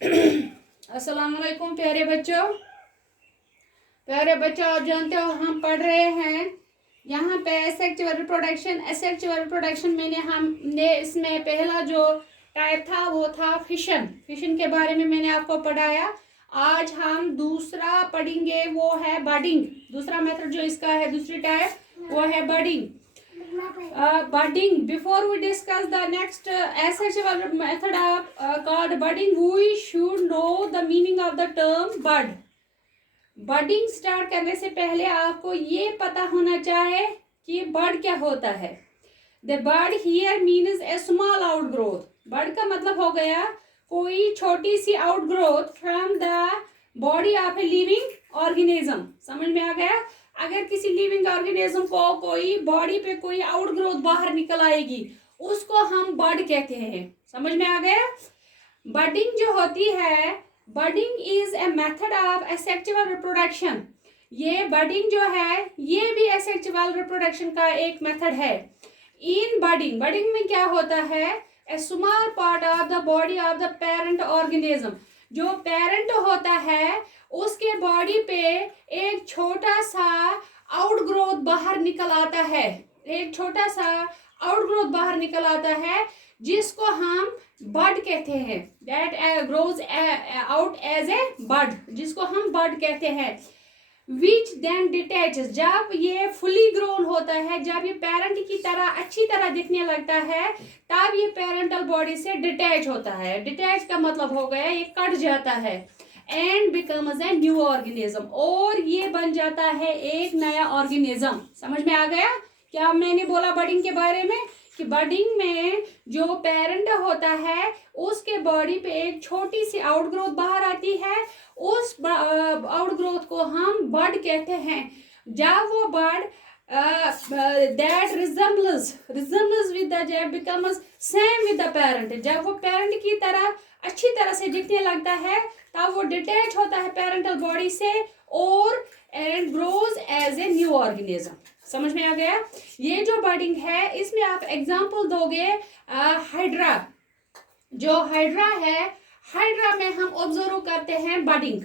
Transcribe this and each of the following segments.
अस्सलाम वालेकुम प्यारे बच्चों आप जानते हो हम पढ़ रहे हैं यहाँ पे सेक्सुअल रिप्रोडक्शन हमने इसमें पहला जो टाइप था वो था फिशन के बारे में मैंने आपको पढ़ाया। आज हम दूसरा पढ़ेंगे, वो है बडिंग। दूसरा मेथड जो इसका है, दूसरी टाइप, वो है budding. Budding. Before we discuss the next asexual method called budding, we should know the meaning of the term bud. Budding start करने से पहले आपको ये पता होना चाहिए कि bud क्या होता है। The bud here means a small outgrowth. Bud का मतलब हो गया कोई छोटी सी outgrowth from the body of a living organism. समझ में आ गया? अगर किसी लिविंग ऑर्गेनिज्म को कोई बॉडी पे कोई आउटग्रोथ बाहर निकल आएगी उसको हम बड कहते हैं। समझ में आ गया? बडिंग जो होती है, budding is a method of asexual reproduction. ये बडिंग जो है ये भी एसेक्सुअल रिप्रोडक्शन का एक मेथड है। इन बडिंग में क्या होता है, a small part of the body of the parent organism. जो पेरेंट होता है उसके बॉडी पे एक छोटा सा आउटग्रोथ बाहर निकल आता है, एक छोटा सा आउटग्रोथ बाहर निकल आता है जिसको हम बड कहते हैं। That grows out as a bud, जिसको हम बड कहते हैं। विच देन डिटैचेस, जब ये फुली ग्रोन होता है, जब ये पेरेंट की तरह अच्छी तरह दिखने लगता है, तब ये पेरेंटल बॉडी से डिटैच होता है। डिटैच का मतलब हो गया ये कट जाता है। And becomes a new organism, और ये बन जाता है एक नया ऑर्गेनिज्म। समझ में आ गया क्या मैंने बोला बडिंग के बारे में? कि बडिंग में जो पेरेंट होता है उसके बॉडी पे एक छोटी सी आउटग्रोथ बाहर आती है, उस आउटग्रोथ को हम बड कहते हैं। जब वो बड that resembles with the jab becomes same with the parent, जब वो पेरेंट की तरह अच्छी तरह से दिखने लगता है तब वो डिटैच होता है पेरेंटल बॉडी से और and grows as a new organism. समझ में आ गया? ये जो बडिंग है इसमें आप एग्जांपल दोगे हाइड्रा। जो हाइड्रा है, हाइड्रा में हम ऑब्जर्व करते हैं budding.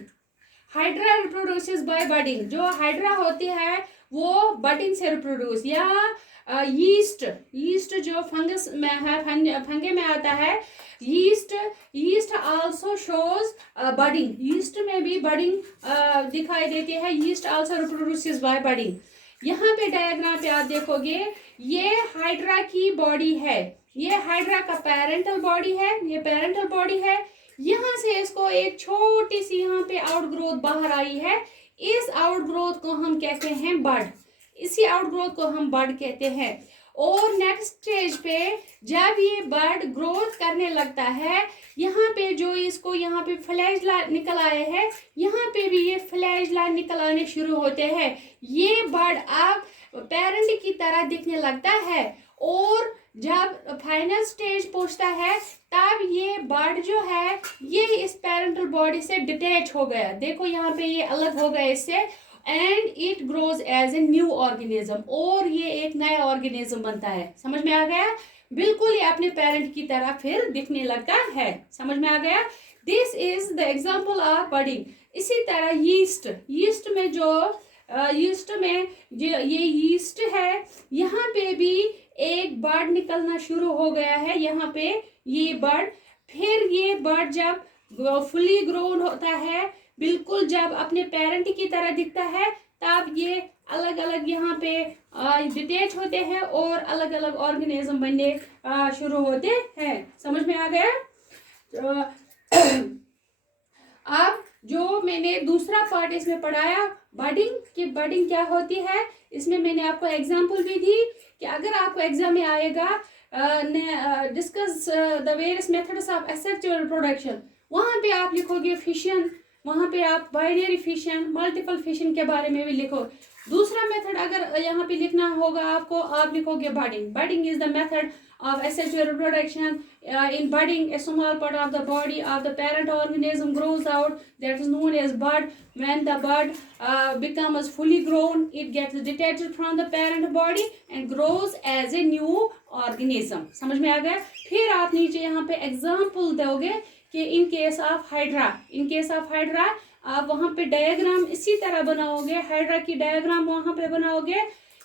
Hydra reproduces by budding. जो हाइड्रा होती है वो बडिंग से रिप्रोड्यूस, या यीस्ट जो फंगस में है, फंगे में आता है, yeast also shows budding. Yeast में भी बडिंग दिखाई देती है। Yeast also reproduces by budding. यहाँ पे डायग्राम पे आप देखोगे ये हाइड्रा की बॉडी है, ये हाइड्रा का पेरेंटल बॉडी है, ये पेरेंटल बॉडी है। यहाँ से इसको एक छोटी सी यहाँ पे आउटग्रोथ बाहर आई है, इस आउटग्रोथ को हम कहते हैं बड। इसी आउटग्रोथ को हम बड कहते हैं। और नेक्स्ट स्टेज पे जब ये बड ग्रोथ करने लगता है, यहाँ पे जो इसको यहाँ पे फ्लैश निकल आए हैं, यहाँ पे भी ये फ्लैश निकल आने शुरू होते हैं। ये बड अब पेरेंट की तरह दिखने लगता है और जब फाइनल स्टेज पहुंचता है तब ये बड जो है ये इस पेरेंटल बॉडी से डिटैच हो गया। देखो यहाँ पे ये अलग हो गया इससे, and it grows as a new organism, और ये एक नया ऑर्गेनिज्म बनता है। समझ में आ गया? बिल्कुल ये अपने पेरेंट की तरह फिर दिखने लगता है। समझ में आ गया? This is the example of budding. इसी तरह यीस्ट में जो ये यीस्ट है, यहाँ पे भी एक बड निकलना शुरू हो गया है। यहाँ पे ये बड, फिर ये बड जब फुली ग्रोन होता है, बिल्कुल जब अपने पेरेंट की तरह दिखता है, तब ये अलग अलग यहाँ पे डिटैच होते हैं और अलग अलग ऑर्गेनिज्म बनने शुरू होते हैं। समझ में आ गया? अब जो मैंने दूसरा पार्ट इसमें पढ़ाया बडिंग की, बडिंग क्या होती है, इसमें मैंने आपको एग्जांपल भी दी कि अगर आपको एग्जाम में आएगा discuss the various methods of asexual reproduction, वहाँ पे आप लिखोगे फिशन, वहाँ पे आप बाइनरी फिशन, मल्टीपल फिशन के बारे में भी लिखो। दूसरा मेथड अगर यहाँ पे लिखना होगा आपको, आप लिखोगे budding is the method of asexual reproduction. In budding, a small part of the body of the parent organism grows out, that is known as bud. When the bud becomes fully grown, it gets detached from the parent body and grows as a new organism. समझ में आ गया? फिर आप नीचे यहाँ पे example दोगे कि इन केस ऑफ हाइड्रा आप वहाँ पे डायग्राम इसी तरह बनाओगे, हाइड्रा की डायग्राम वहाँ पे बनाओगे,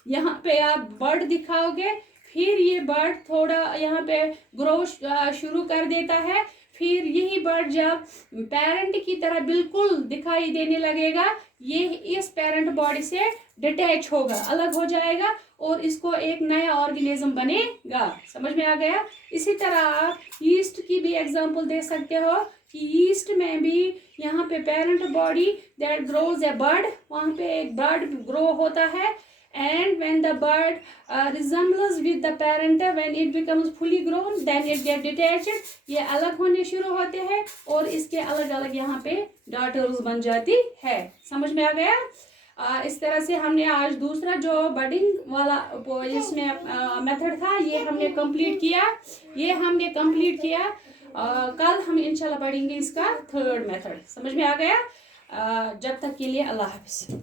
यहाँ पे आप बर्ड दिखाओगे, फिर ये बर्ड थोड़ा यहाँ पे ग्रो शुरू कर देता है, फिर यही बर्ड जब पेरेंट की तरह बिल्कुल दिखाई देने लगेगा, ये इस पेरेंट बॉडी से डिटैच होगा, अलग हो जाएगा और इसको एक नया ऑर्गेनिज्म बनेगा। समझ में आ गया? इसी तरह आप यीस्ट की भी एग्जांपल दे सकते हो कि यीस्ट में भी यहाँ पे parent body that grows A bird, वहाँ पे एक बर्ड ग्रो होता है, and when the bird resembles with the parent, when it becomes fully grown then it get detached, ये अलग होने शुरू होते हैं और इसके अलग अलग यहाँ पे डॉटर्स बन जाती है। समझ में आ गया? इस तरह से हमने आज दूसरा जो बडिंग वाला इसमें मेथड था ये हमने कंप्लीट किया। कल हम इंशाल्लाह पढ़ेंगे इसका थर्ड मेथड। समझ में आ गया? जब तक के लिए अल्लाह हाफिज।